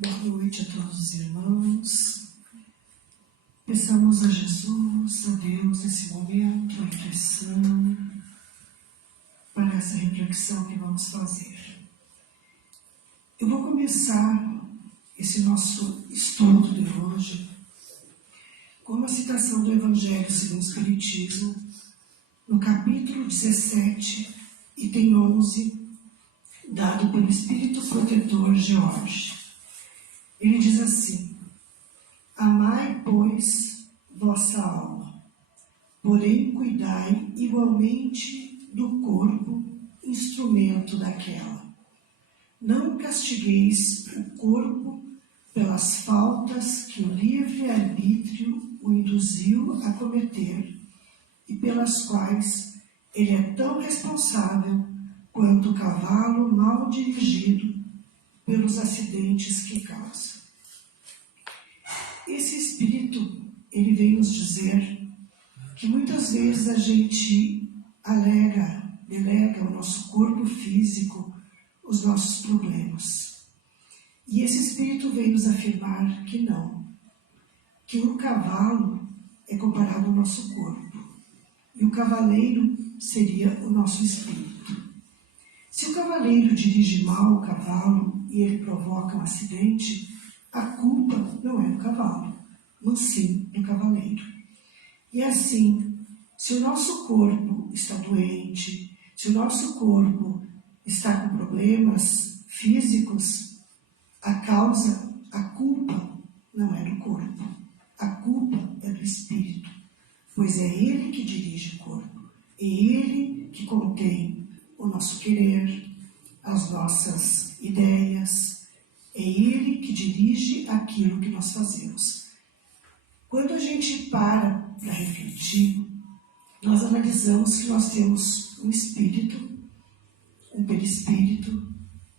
Boa noite a todos os irmãos. Peçamos a Jesus, a Deus, nesse momento, a intenção para essa reflexão que vamos fazer. Eu vou começar esse nosso estudo de hoje com uma citação do Evangelho segundo o Espiritismo, no capítulo 17, item 11, dado pelo Espírito Protetor George. Ele diz assim: amai, pois, vossa alma, porém cuidai igualmente do corpo, instrumento daquela. Não castigueis o corpo pelas faltas que o livre-arbítrio o induziu a cometer e pelas quais ele é tão responsável quanto o cavalo mal dirigido pelos acidentes que causa. Esse Espírito, ele vem nos dizer que muitas vezes a gente delega ao nosso corpo físico os nossos problemas. E esse Espírito vem nos afirmar que não, que o cavalo é comparado ao nosso corpo, e o cavaleiro seria o nosso espírito. Se o cavaleiro dirige mal o cavalo e ele provoca um acidente, a culpa não é do cavalo, mas sim do cavaleiro. E assim, se o nosso corpo está doente, se o nosso corpo está com problemas físicos, a culpa não é do corpo, a culpa é do espírito, pois é ele que dirige o corpo, é ele que contém o nosso querer, as nossas ideias, é ele que dirige aquilo que nós fazemos. Quando a gente para refletir, nós analisamos que nós temos um espírito, um perispírito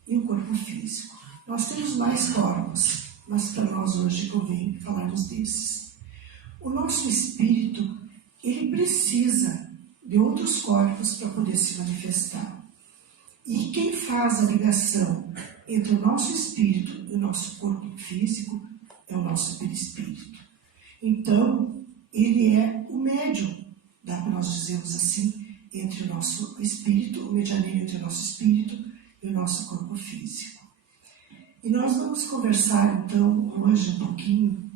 e um corpo físico. Nós temos mais corpos, mas para nós hoje convém falarmos desses. O nosso espírito, ele precisa de outros corpos para poder se manifestar. E quem faz a ligação entre o nosso espírito e o nosso corpo físico é o nosso perispírito. Então, ele é o médium, dá para nós dizermos assim, entre o nosso espírito, o medianeiro entre o nosso espírito e o nosso corpo físico. E nós vamos conversar, então, hoje um pouquinho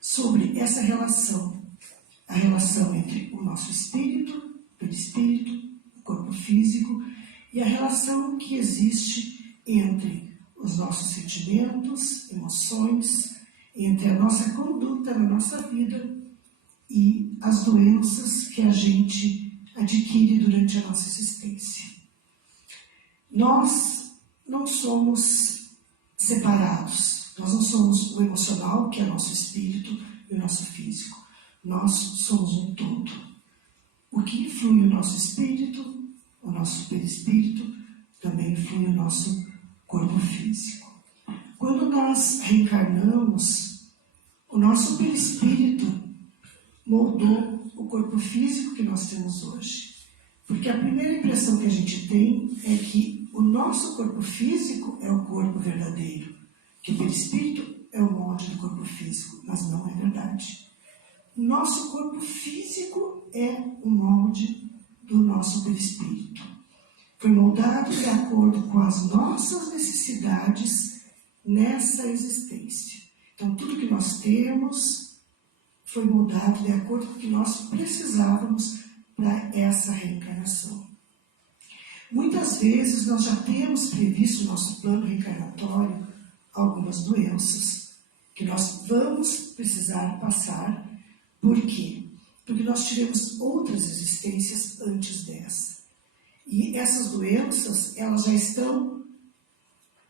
sobre essa relação, a relação entre o nosso espírito, perispírito, o corpo físico, e a relação que existe entre os nossos sentimentos, emoções, entre a nossa conduta na nossa vida e as doenças que a gente adquire durante a nossa existência. Nós não somos separados, nós não somos o emocional, que é o nosso espírito, e o nosso físico. Nós somos um todo. O que influi o nosso espírito, o nosso perispírito, também influi o nosso corpo físico. Quando nós reencarnamos, o nosso perispírito moldou o corpo físico que nós temos hoje. Porque a primeira impressão que a gente tem é que o nosso corpo físico é o corpo verdadeiro, que o perispírito é o molde do corpo físico, mas não é verdade. Nosso corpo físico é o molde do nosso perispírito. Foi moldado de acordo com as nossas necessidades nessa existência. Então, tudo que nós temos foi moldado de acordo com o que nós precisávamos para essa reencarnação. Muitas vezes nós já temos previsto no nosso plano reencarnatório algumas doenças que nós vamos precisar passar. Por quê? Porque nós tivemos outras existências antes dessa. E essas doenças, elas já estão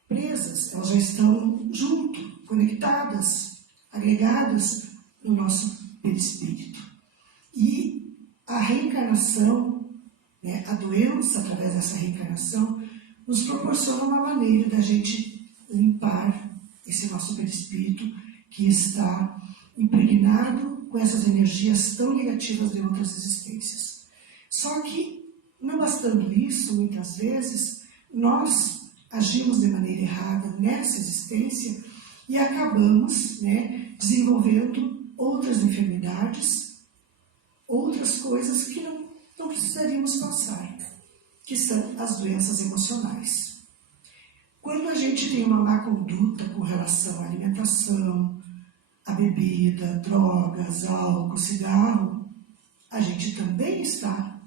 presas, elas já estão junto, conectadas, agregadas no nosso perispírito. E a reencarnação, a doença, através dessa reencarnação, nos proporciona uma maneira da gente limpar esse nosso perispírito que está impregnado com essas energias tão negativas de outras existências. Só que, não bastando isso, muitas vezes, nós agimos de maneira errada nessa existência e acabamos, né, desenvolvendo outras enfermidades, outras coisas que não precisaríamos passar, que são as doenças emocionais. Quando a gente tem uma má conduta com relação à alimentação, à bebida, drogas, álcool, cigarro, a gente também está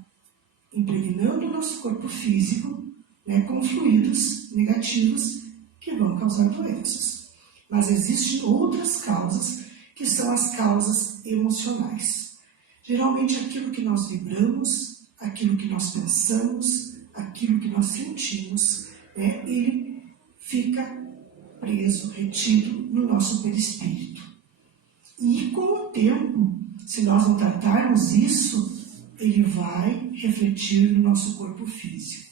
impregnando o nosso corpo físico, né, com fluidos negativos que vão causar doenças. Mas existem outras causas, que são as causas emocionais. Geralmente aquilo que nós vibramos, aquilo que nós pensamos, aquilo que nós sentimos, né, ele fica preso, retido no nosso perispírito. E com o tempo, se nós não tratarmos isso, ele vai refletir no nosso corpo físico.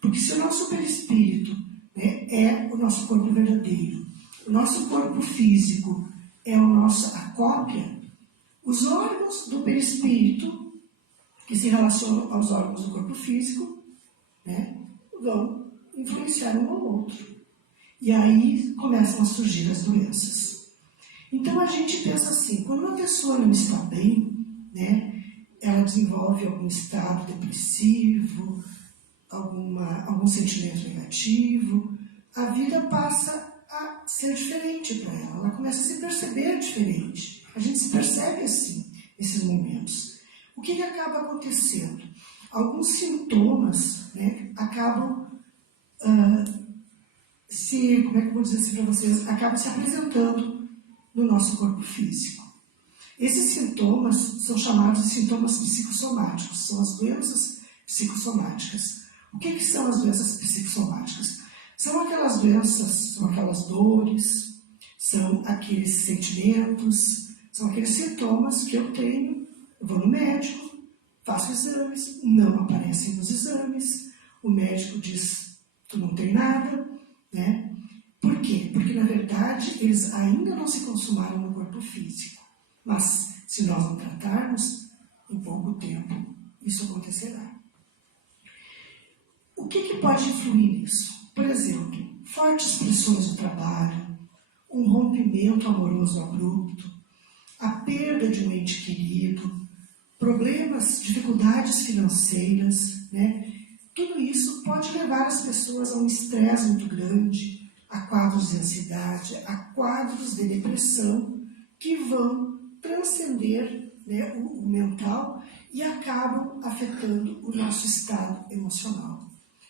Porque se o nosso perispírito, né, é o nosso corpo verdadeiro, o nosso corpo físico é a cópia, os órgãos do perispírito, que se relacionam aos órgãos do corpo físico, né, vão influenciar um ao outro. E aí começam a surgir as doenças. Então a gente pensa assim, quando uma pessoa não está bem, né, ela desenvolve algum estado depressivo, algum sentimento negativo, a vida passa a ser diferente para ela. Ela começa a se perceber diferente. A gente se percebe assim, nesses momentos. O que acaba acontecendo? Alguns sintomas, né, acabam como é que eu vou dizer assim para vocês? Acabam se apresentando no nosso corpo físico. Esses sintomas são chamados de sintomas psicossomáticos, são as doenças psicossomáticas. O que são as doenças psicossomáticas? São aquelas doenças, são aquelas dores, são aqueles sentimentos, são aqueles sintomas que eu tenho, eu vou no médico, faço exames, não aparecem nos exames, o médico diz, tu não tem nada, né? Por quê? Porque, na verdade, eles ainda não se consumaram no corpo físico. Mas, se nós não tratarmos, em pouco tempo, isso acontecerá. O que pode influir nisso? Por exemplo, fortes pressões no trabalho, um rompimento amoroso abrupto, a perda de um ente querido, problemas, dificuldades financeiras, né? Tudo isso pode levar as pessoas a um estresse muito grande, a quadros de ansiedade, a quadros de depressão, que vão transcender, né, o mental e acabam afetando o nosso estado emocional.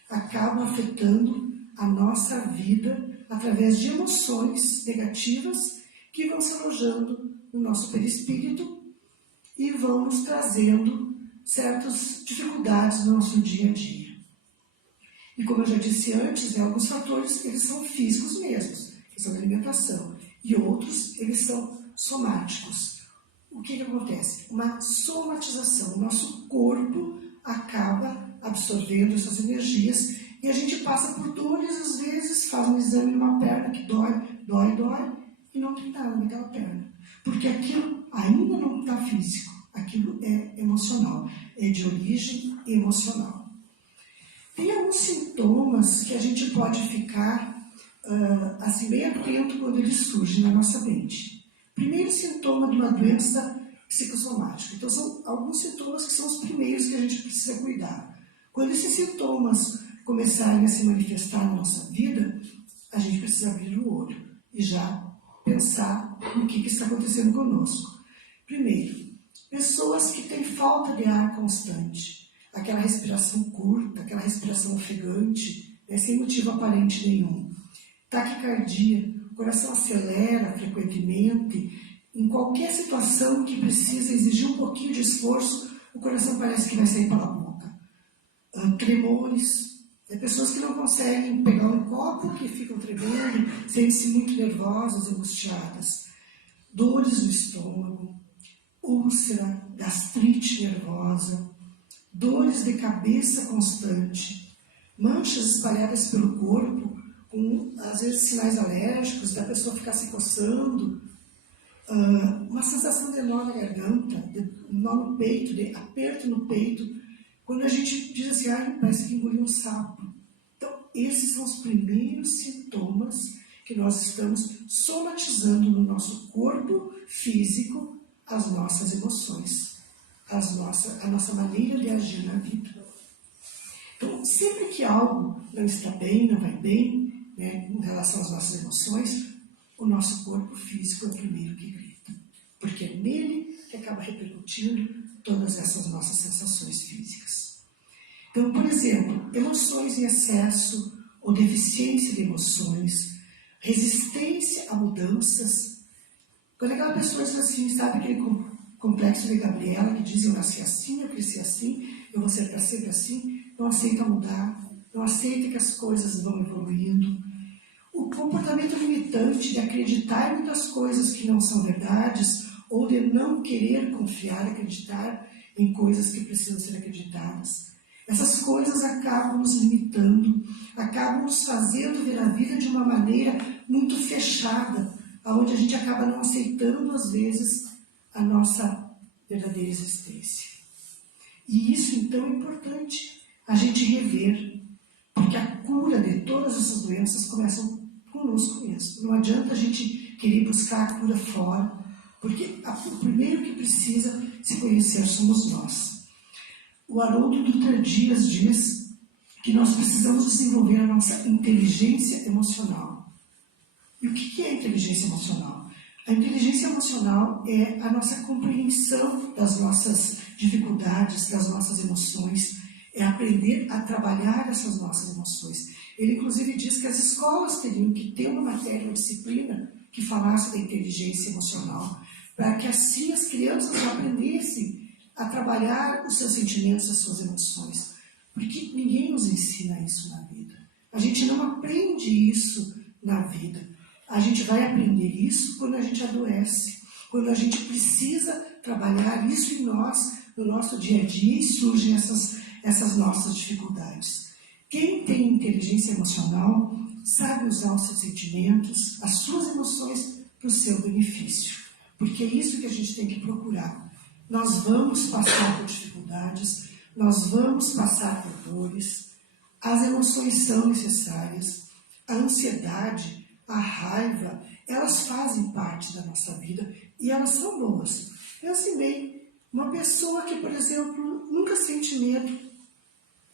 Acabam afetando a nossa vida através de emoções negativas que vão se alojando no nosso perispírito e vão nos trazendo certas dificuldades no nosso dia a dia. E como eu já disse antes, né, alguns fatores eles são físicos mesmos, que são da alimentação, e outros eles são somáticos. O que acontece? Uma somatização. O nosso corpo acaba absorvendo essas energias e a gente passa por dores, às vezes, faz um exame numa perna que dói, e não tem nada naquela perna. Porque aquilo ainda não está físico, aquilo é emocional, é de origem emocional. Tem alguns sintomas que a gente pode ficar assim, bem atento quando eles surgem na nossa mente. Primeiro sintoma de uma doença psicossomática. Então, são alguns sintomas que são os primeiros que a gente precisa cuidar. Quando esses sintomas começarem a se manifestar na nossa vida, a gente precisa abrir o olho e já pensar no que está acontecendo conosco. Primeiro, pessoas que têm falta de ar constante. Aquela respiração curta, aquela respiração ofegante, sem motivo aparente nenhum. Taquicardia, o coração acelera frequentemente. Em qualquer situação que precisa exigir um pouquinho de esforço, o coração parece que vai sair pela boca. Tremores, pessoas que não conseguem pegar um copo, que ficam tremendo, sentem-se muito nervosas, angustiadas. Dores no estômago, úlcera, gastrite nervosa, dores de cabeça constante, manchas espalhadas pelo corpo, com, às vezes, sinais alérgicos, da pessoa ficar se coçando, uma sensação de nó na garganta, de nó no peito, de aperto no peito, quando a gente diz assim, parece que engoliu um sapo. Então, esses são os primeiros sintomas que nós estamos somatizando no nosso corpo físico as nossas emoções, a nossa maneira de agir na vida. Então, sempre que algo não está bem, não vai bem, né, em relação às nossas emoções, o nosso corpo físico é o primeiro que grita, porque é nele que acaba repercutindo todas essas nossas sensações físicas. Então, por exemplo, emoções em excesso ou deficiência de emoções, resistência a mudanças. Quando aquela pessoa diz assim, sabe aquele complexo de Gabriela, que diz eu nasci assim, eu cresci assim, eu vou ser para sempre assim, não aceita mudar, não aceita que as coisas vão evoluindo. O comportamento limitante de acreditar em muitas coisas que não são verdades, ou de não querer confiar, acreditar em coisas que precisam ser acreditadas. Essas coisas acabam nos limitando, acabam nos fazendo ver a vida de uma maneira muito fechada, onde a gente acaba não aceitando, às vezes, a nossa verdadeira existência. E isso, então, é importante a gente rever, porque a cura de todas essas doenças começa conosco mesmo. Não adianta a gente querer buscar a cura fora, porque o primeiro que precisa se conhecer somos nós. O Haroldo Dutra Dias diz que nós precisamos desenvolver a nossa inteligência emocional. E o que é inteligência emocional? A inteligência emocional é a nossa compreensão das nossas dificuldades, das nossas emoções, é aprender a trabalhar essas nossas emoções. Ele, inclusive, diz que as escolas teriam que ter uma matéria, uma disciplina que falasse da inteligência emocional, para que assim as crianças aprendessem a trabalhar os seus sentimentos, as suas emoções. Porque ninguém nos ensina isso na vida. A gente não aprende isso na vida. A gente vai aprender isso quando a gente adoece, quando a gente precisa trabalhar isso em nós, no nosso dia a dia, e surgem essas nossas dificuldades. Quem tem inteligência emocional sabe usar os seus sentimentos, as suas emoções para o seu benefício. Porque é isso que a gente tem que procurar. Nós vamos passar por dificuldades, nós vamos passar por dores, as emoções são necessárias, a ansiedade, a raiva, elas fazem parte da nossa vida e elas são boas. Pense bem, uma pessoa que, por exemplo, nunca sente medo,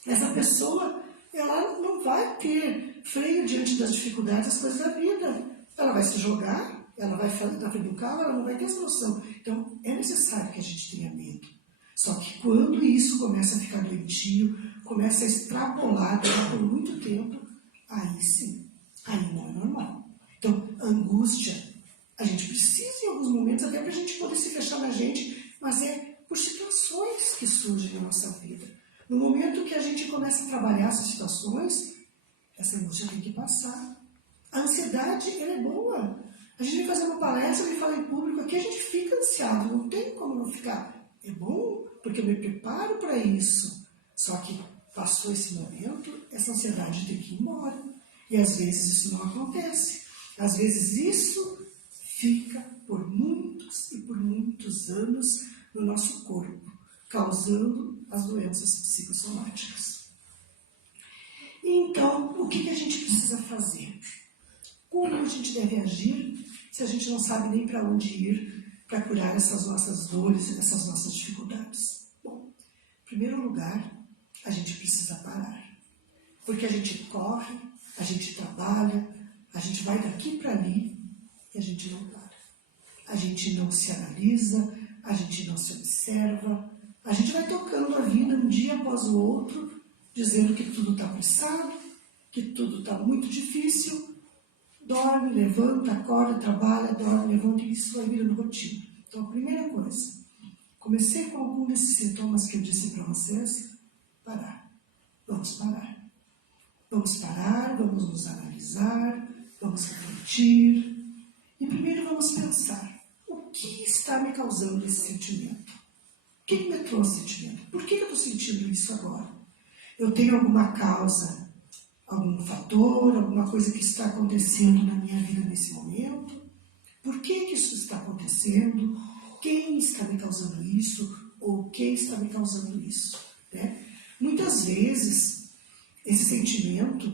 essa pessoa, ela não vai ter freio diante das dificuldades, das coisas da vida. Ela vai se jogar, ela vai fazer na frente do carro, ela não vai ter solução. Então, é necessário que a gente tenha medo. Só que quando isso começa a ficar doentio, começa a extrapolar por muito tempo, aí sim, aí não é normal. Então, angústia, a gente precisa em alguns momentos, até para a gente poder se fechar na gente, mas é por situações que surgem na nossa vida. No momento que a gente começa a trabalhar essas situações, essa angústia tem que passar. A ansiedade, ela é boa. A gente vem fazer uma palestra e fala em público, aqui a gente fica ansiado, não tem como não ficar. É bom, porque eu me preparo para isso. Só que passou esse momento, essa ansiedade tem que ir embora. E às vezes isso não acontece. Às vezes isso fica por muitos e por muitos anos no nosso corpo, causando as doenças psicossomáticas. Então, o que a gente precisa fazer? Como a gente deve agir se a gente não sabe nem para onde ir para curar essas nossas dores, essas nossas dificuldades? Bom, em primeiro lugar, a gente precisa parar. Porque a gente corre, a gente trabalha, a gente vai daqui para ali e a gente não para. A gente não se analisa, a gente não se observa, a gente vai tocando a vida um dia após o outro, dizendo que tudo está apressado, que tudo está muito difícil, dorme, levanta, acorda, trabalha, dorme, levanta, e isso vai virando rotina. Então, a primeira coisa, comecei com algum desses sintomas que eu disse para vocês, parar. Vamos parar. Vamos parar, vamos nos analisar, vamos refletir. E primeiro vamos pensar, o que está me causando esse sentimento? O que me trouxe esse sentimento? Por que eu estou sentindo isso agora? Eu tenho alguma causa, algum fator, alguma coisa que está acontecendo na minha vida nesse momento? Por que isso está acontecendo? Quem está me causando isso? Ou quem está me causando isso? Né? Muitas vezes, esse sentimento,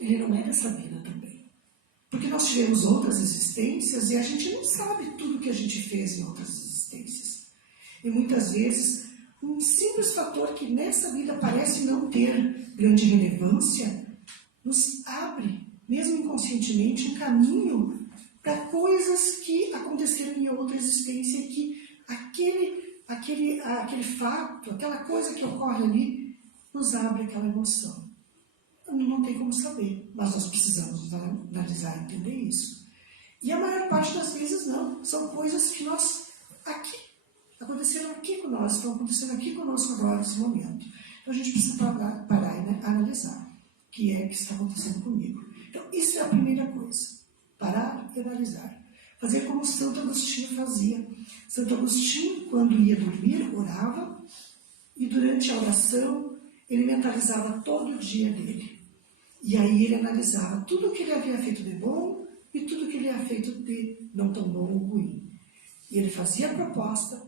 ele não é dessa vida também. Porque nós tivemos outras existências e a gente não sabe tudo que a gente fez em outras existências. E muitas vezes, um simples fator que nessa vida parece não ter grande relevância, nos abre, mesmo inconscientemente, um caminho para coisas que aconteceram em outra existência e que aquele fato, aquela coisa que ocorre ali, nos abre aquela emoção. Não tem como saber, mas nós precisamos analisar e entender isso. E a maior parte das vezes não. São coisas que aconteceram aqui com nós, estão acontecendo aqui conosco agora, nesse momento. Então a gente precisa parar e analisar o que é que está acontecendo comigo. Então isso é a primeira coisa. Parar e analisar. Fazer como Santo Agostinho fazia. Santo Agostinho, quando ia dormir, orava, e durante a oração ele mentalizava todo o dia dele. E aí ele analisava tudo o que ele havia feito de bom e tudo o que ele havia feito de não tão bom ou ruim. E ele fazia a proposta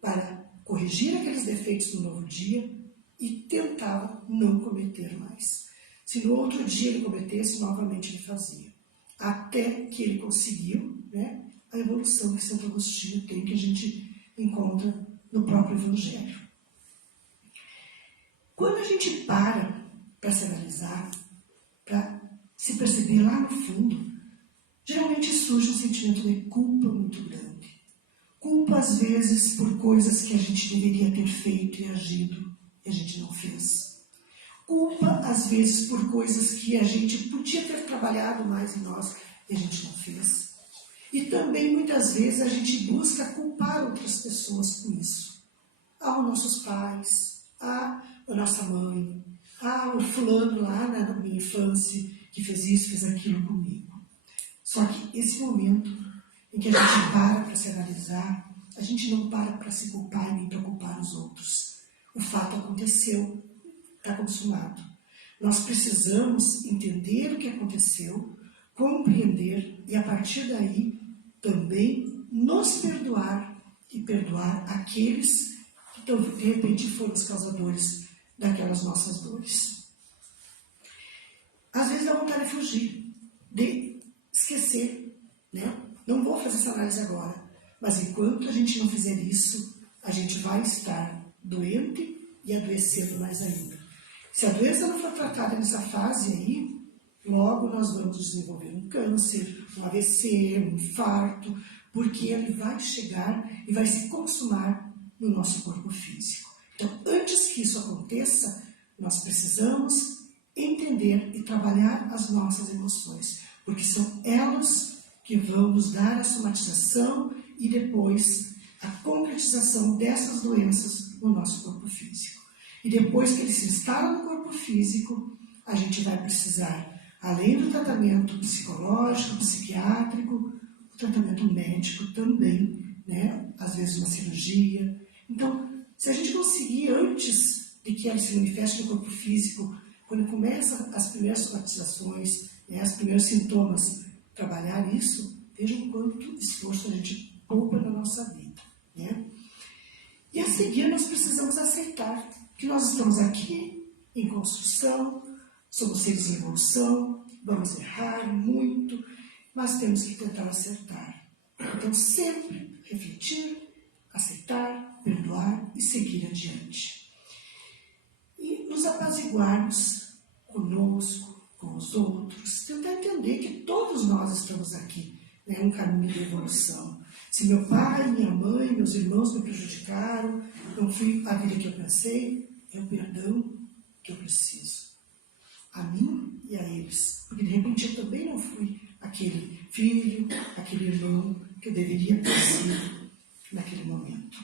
para corrigir aqueles defeitos no novo dia e tentava não cometer mais. Se no outro dia ele cometesse, novamente ele fazia. Até que ele conseguiu, né, a evolução que Santo Agostinho tem, que a gente encontra no próprio Evangelho. Quando a gente para se analisar, para se perceber lá no fundo, geralmente surge um sentimento de culpa muito grande. Culpa, às vezes, por coisas que a gente deveria ter feito e agido e a gente não fez. Culpa, às vezes, por coisas que a gente podia ter trabalhado mais em nós e a gente não fez. E também, muitas vezes, a gente busca culpar outras pessoas com isso. Os nossos pais, a nossa mãe, o fulano lá na minha infância que fez isso, fez aquilo comigo. Só que esse momento em que a gente para se analisar, a gente não para se culpar e nem para culpar os outros. O fato aconteceu, está consumado. Nós precisamos entender o que aconteceu, compreender e, a partir daí, também nos perdoar e perdoar aqueles que, de repente, foram os causadores daquelas nossas dores. Às vezes dá vontade de fugir, de esquecer, né? Não vou fazer essa análise agora, mas enquanto a gente não fizer isso, a gente vai estar doente e adoecendo mais ainda. Se a doença não for tratada nessa fase aí, logo nós vamos desenvolver um câncer, um AVC, um infarto, porque ele vai chegar e vai se consumar no nosso corpo físico. Então, antes que isso aconteça, nós precisamos entender e trabalhar as nossas emoções, porque são elas que vão nos dar a somatização e depois a concretização dessas doenças no nosso corpo físico. E depois que ele se instala no corpo físico, a gente vai precisar, além do tratamento psicológico, psiquiátrico, o tratamento médico também, né? Às vezes uma cirurgia. Então, se a gente conseguir, antes de que ele se manifeste no corpo físico, quando começa as primeiras somatizações, né, os primeiros sintomas, trabalhar isso, vejam quanto esforço a gente poupa na nossa vida. Né? E a seguir, nós precisamos aceitar que nós estamos aqui em construção, somos seres em evolução, vamos errar muito, mas temos que tentar acertar. Então, sempre refletir, aceitar, perdoar e seguir adiante. E nos apaziguarmos conosco, com os outros, tentar entender que todos nós estamos aqui, né, um caminho de evolução. Se meu pai, minha mãe, meus irmãos me prejudicaram, não fui a vida que eu pensei, é o perdão que eu preciso. A mim e a eles. Porque de repente eu também não fui aquele filho, aquele irmão que eu deveria ter sido naquele momento.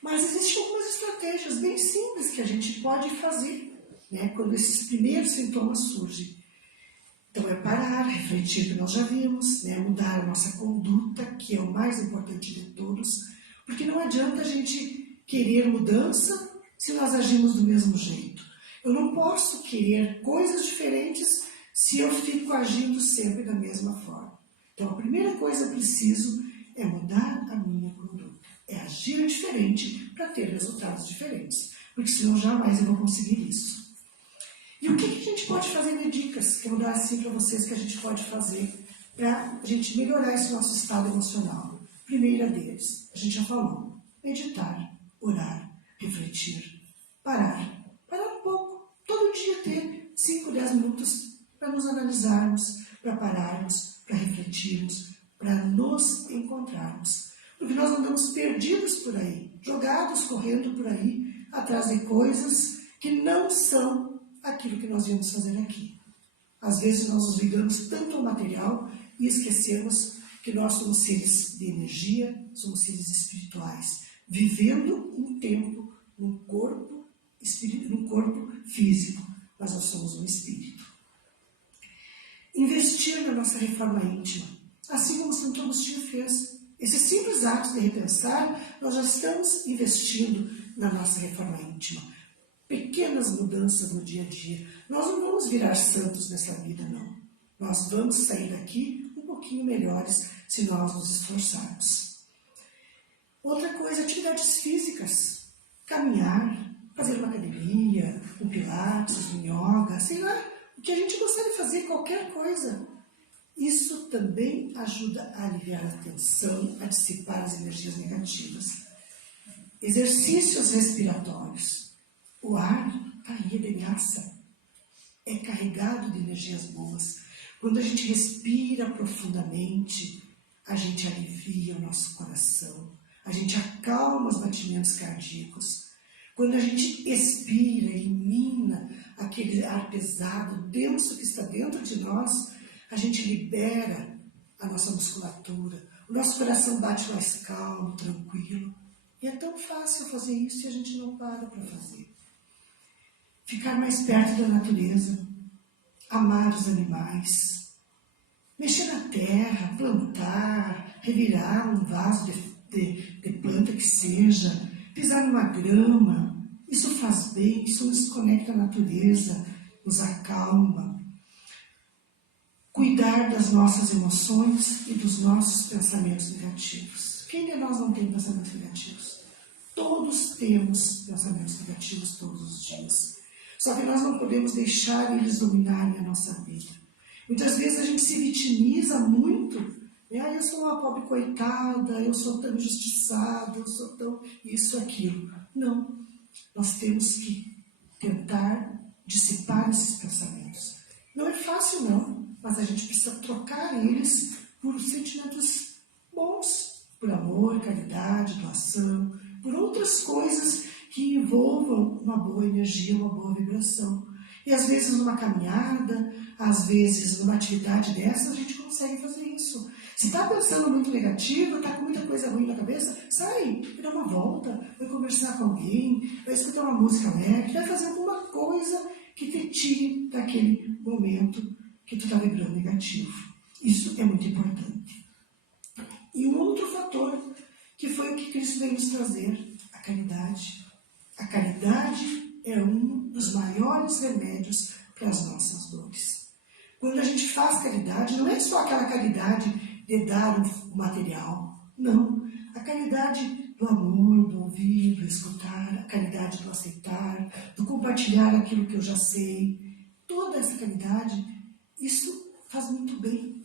Mas existem algumas estratégias bem simples que a gente pode fazer, né, quando esses primeiros sintomas surgem. Então é parar, refletir o que nós já vimos, né, mudar a nossa conduta, que é o mais importante de todos, porque não adianta a gente querer mudança se nós agimos do mesmo jeito. Eu não posso querer coisas diferentes se eu fico agindo sempre da mesma forma. Então a primeira coisa que eu preciso é mudar a minha conduta, é agir diferente para ter resultados diferentes, porque senão jamais eu vou conseguir isso. E o que a gente pode fazer de dicas, que eu vou dar assim para vocês, que a gente pode fazer para a gente melhorar esse nosso estado emocional? Primeira deles, a gente já falou, meditar, orar, refletir, parar um pouco, todo dia ter 5, 10 minutos para nos analisarmos, para pararmos, para refletirmos, para nos encontrarmos. Porque nós andamos perdidos por aí, jogados, correndo por aí, atrás de coisas que não são aquilo que nós viemos fazer aqui. Às vezes nós nos ligamos tanto ao material e esquecemos que nós somos seres de energia, somos seres espirituais, vivendo um tempo num corpo físico, mas nós somos um espírito. Investir na nossa reforma íntima, assim como Santo Agostinho fez. Esses simples atos de repensar, nós já estamos investindo na nossa reforma íntima. Pequenas mudanças no dia a dia. Nós não vamos virar santos nessa vida, não. Nós vamos sair daqui um pouquinho melhores se nós nos esforçarmos. Outra coisa, atividades físicas. Caminhar, fazer uma academia, um pilates, um yoga, sei lá, o que a gente gostar de fazer, qualquer coisa. Isso também ajuda a aliviar a tensão, a dissipar as energias negativas. Exercícios respiratórios. O ar está aí de graça. É carregado de energias boas. Quando a gente respira profundamente, a gente alivia o nosso coração. A gente acalma os batimentos cardíacos. Quando a gente expira, elimina aquele ar pesado, denso que está dentro de nós, a gente libera a nossa musculatura. O nosso coração bate mais calmo, tranquilo. E é tão fácil fazer isso e a gente não para para fazer. Ficar mais perto da natureza, amar os animais, mexer na terra, plantar, revirar um vaso de planta que seja, pisar numa grama. Isso faz bem, isso nos conecta à natureza, nos acalma. Cuidar das nossas emoções e dos nossos pensamentos negativos. Quem de nós não tem pensamentos negativos? Todos temos pensamentos negativos todos os dias. Só que nós não podemos deixar eles dominarem a nossa vida. Muitas vezes a gente se vitimiza muito. Eu sou uma pobre coitada, eu sou tão injustiçada, eu sou tão isso, aquilo. Não. Nós temos que tentar dissipar esses pensamentos. Não é fácil, não, mas a gente precisa trocar eles por sentimentos bons, por amor, caridade, doação, por outras coisas que envolvam uma boa energia, uma boa vibração. E às vezes numa caminhada, às vezes numa atividade dessa, a gente consegue fazer isso. Se está pensando muito negativo, está com muita coisa ruim na cabeça, sai, vai dar uma volta, vai conversar com alguém, vai escutar uma música leve, vai fazer alguma coisa que te tire daquele momento que tu está vibrando negativo. Isso é muito importante. E um outro fator, que foi o que Cristo veio nos trazer, a caridade. A caridade é um dos maiores remédios para as nossas dores. Quando a gente faz caridade, não é só aquela caridade de dar o material. Não. A caridade do amor, do ouvir, do escutar, a caridade do aceitar, do compartilhar aquilo que eu já sei. Toda essa caridade, isso faz muito bem.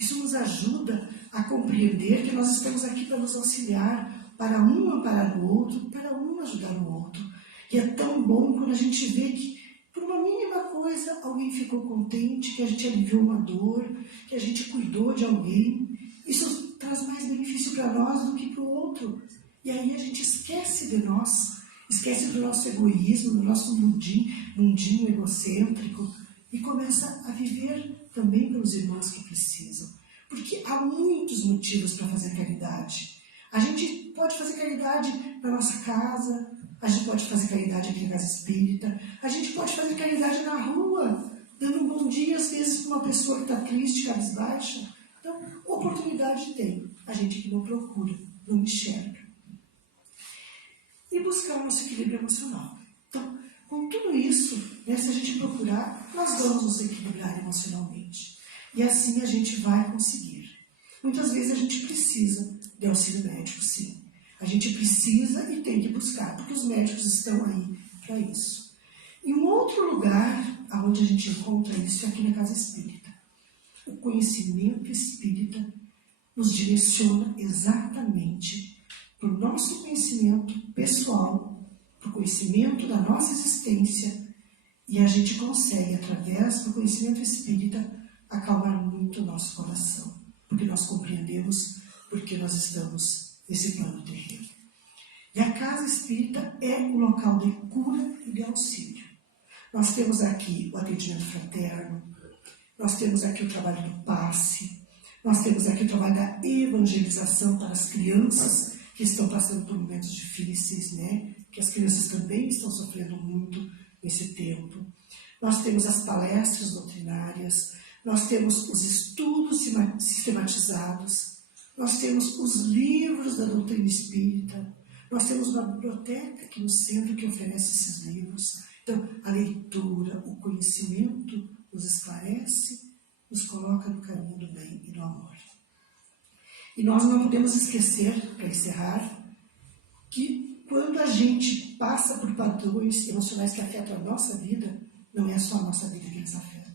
Isso nos ajuda a compreender que nós estamos aqui para nos auxiliar, para um amparar o outro, para um ajudar o outro. E é tão bom quando a gente vê que, por uma mínima coisa, alguém ficou contente, que a gente aliviou uma dor, que a gente cuidou de alguém. Isso traz mais benefício para nós do que para o outro. E aí a gente esquece de nós, esquece do nosso egoísmo, do nosso mundinho egocêntrico e começa a viver também pelos irmãos que precisam. Porque há muitos motivos para fazer caridade. A gente pode fazer caridade na nossa casa, a gente pode fazer caridade aqui na casa espírita, a gente pode fazer caridade na rua, dando um bom dia, às vezes, para uma pessoa que está triste, cabisbaixa. Então, oportunidade tem, a gente que não procura, não enxerga. E buscar o nosso equilíbrio emocional. Então, com tudo isso, se a gente procurar, nós vamos nos equilibrar emocionalmente. E assim a gente vai conseguir. Muitas vezes a gente precisa de auxílio médico, sim. A gente precisa e tem que buscar, porque os médicos estão aí para isso. Em um outro lugar, aonde a gente encontra isso é aqui na Casa Espírita. O conhecimento espírita nos direciona exatamente para o nosso conhecimento pessoal, para o conhecimento da nossa existência, e a gente consegue, através do conhecimento espírita, acalmar muito o nosso coração, porque nós compreendemos porque nós estamos nesse plano terreno. E a Casa Espírita é um local de cura e de auxílio. Nós temos aqui o atendimento fraterno, nós temos aqui o trabalho do passe, nós temos aqui o trabalho da evangelização para as crianças que estão passando por momentos difíceis, né? Que as crianças também estão sofrendo muito nesse tempo. Nós temos as palestras doutrinárias, nós temos os estudos sistematizados, nós temos os livros da doutrina espírita, nós temos uma biblioteca aqui no centro que oferece esses livros. Então, a leitura, o conhecimento nos esclarece, nos coloca no caminho do bem e do amor. E nós não podemos esquecer, para encerrar, que quando a gente passa por padrões emocionais que afetam a nossa vida, não é só a nossa vida que eles afetam.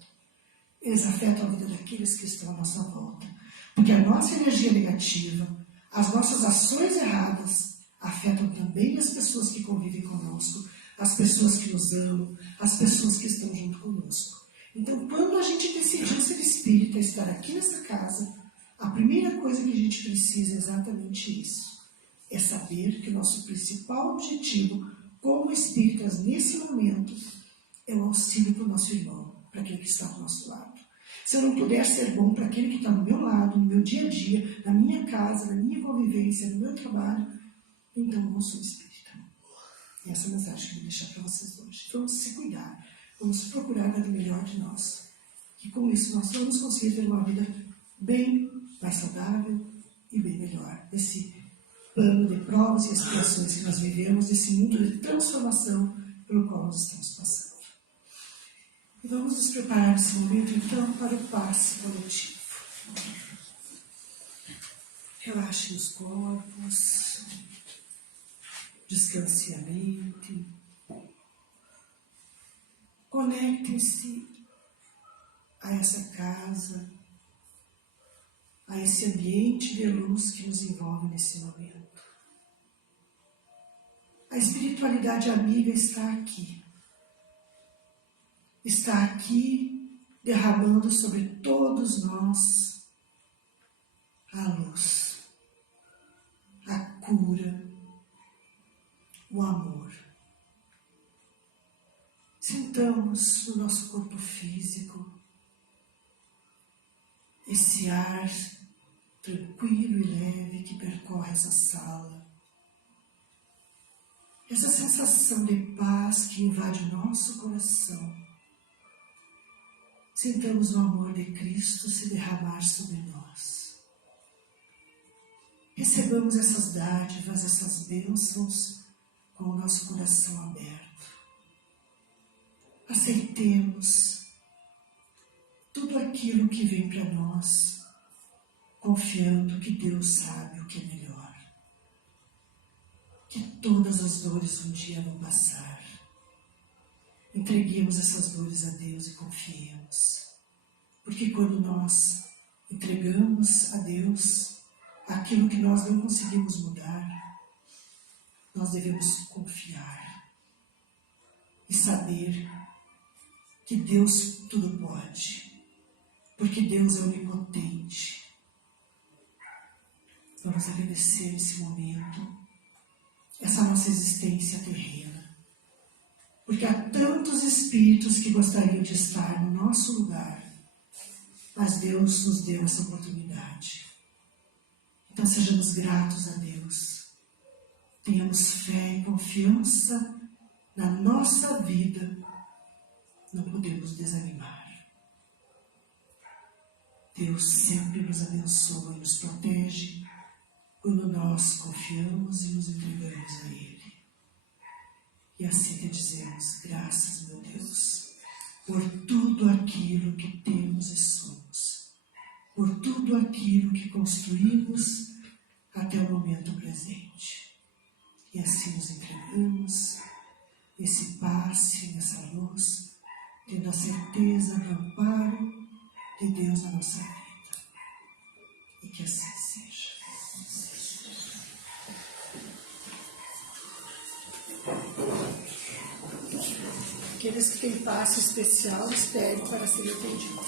Eles afetam a vida daqueles que estão à nossa volta. Porque a nossa energia negativa, as nossas ações erradas, afetam também as pessoas que convivem conosco, as pessoas que nos amam, as pessoas que estão junto conosco. Então, quando a gente decidiu ser espírita, estar aqui nessa casa, a primeira coisa que a gente precisa é exatamente isso. É saber que o nosso principal objetivo, como espíritas nesse momento, é o auxílio para o nosso irmão, para aquele que está do nosso lado. Se eu não puder ser bom para aquele que está do meu lado, no meu dia a dia, na minha casa, na minha convivência, no meu trabalho, então eu não sou espírita. E essa é a mensagem que eu vou deixar para vocês hoje. Vamos se cuidar, vamos procurar dar o melhor de nós. E com isso nós vamos conseguir ter uma vida bem mais saudável e bem melhor. Esse plano de provas e expiações que nós vivemos, esse mundo de transformação pelo qual nós estamos passando. E vamos nos preparar nesse momento, então, para o passe coletivo. Relaxem os corpos, descanse a mente, conectem-se a essa casa, a esse ambiente de luz que nos envolve nesse momento. A espiritualidade amiga está aqui. Está aqui derramando sobre todos nós a luz, a cura, o amor. Sintamos no nosso corpo físico esse ar tranquilo e leve que percorre essa sala. Essa sensação de paz que invade o nosso coração. Sintamos o amor de Cristo se derramar sobre nós. Recebamos essas dádivas, essas bênçãos com o nosso coração aberto. Aceitemos tudo aquilo que vem para nós, confiando que Deus sabe o que é melhor. Que todas as dores um dia vão passar. Entreguemos essas dores a Deus e confiemos. Porque quando nós entregamos a Deus aquilo que nós não conseguimos mudar, nós devemos confiar e saber que Deus tudo pode, porque Deus é onipotente. Vamos agradecer nesse momento essa nossa existência terrena. Porque há tantos espíritos que gostariam de estar no nosso lugar, mas Deus nos deu essa oportunidade. Então sejamos gratos a Deus. Tenhamos fé e confiança na nossa vida. Não podemos desanimar. Deus sempre nos abençoa e nos protege quando nós confiamos e nos entregamos a Ele. E assim te dizemos, graças, meu Deus, por tudo aquilo que temos e somos, por tudo aquilo que construímos até o momento presente. E assim nos entregamos nesse passe, nessa luz, tendo a certeza do amparo de Deus na nossa vida. E que assim seja. Aqueles que têm passe especial, esperem para serem atendidos.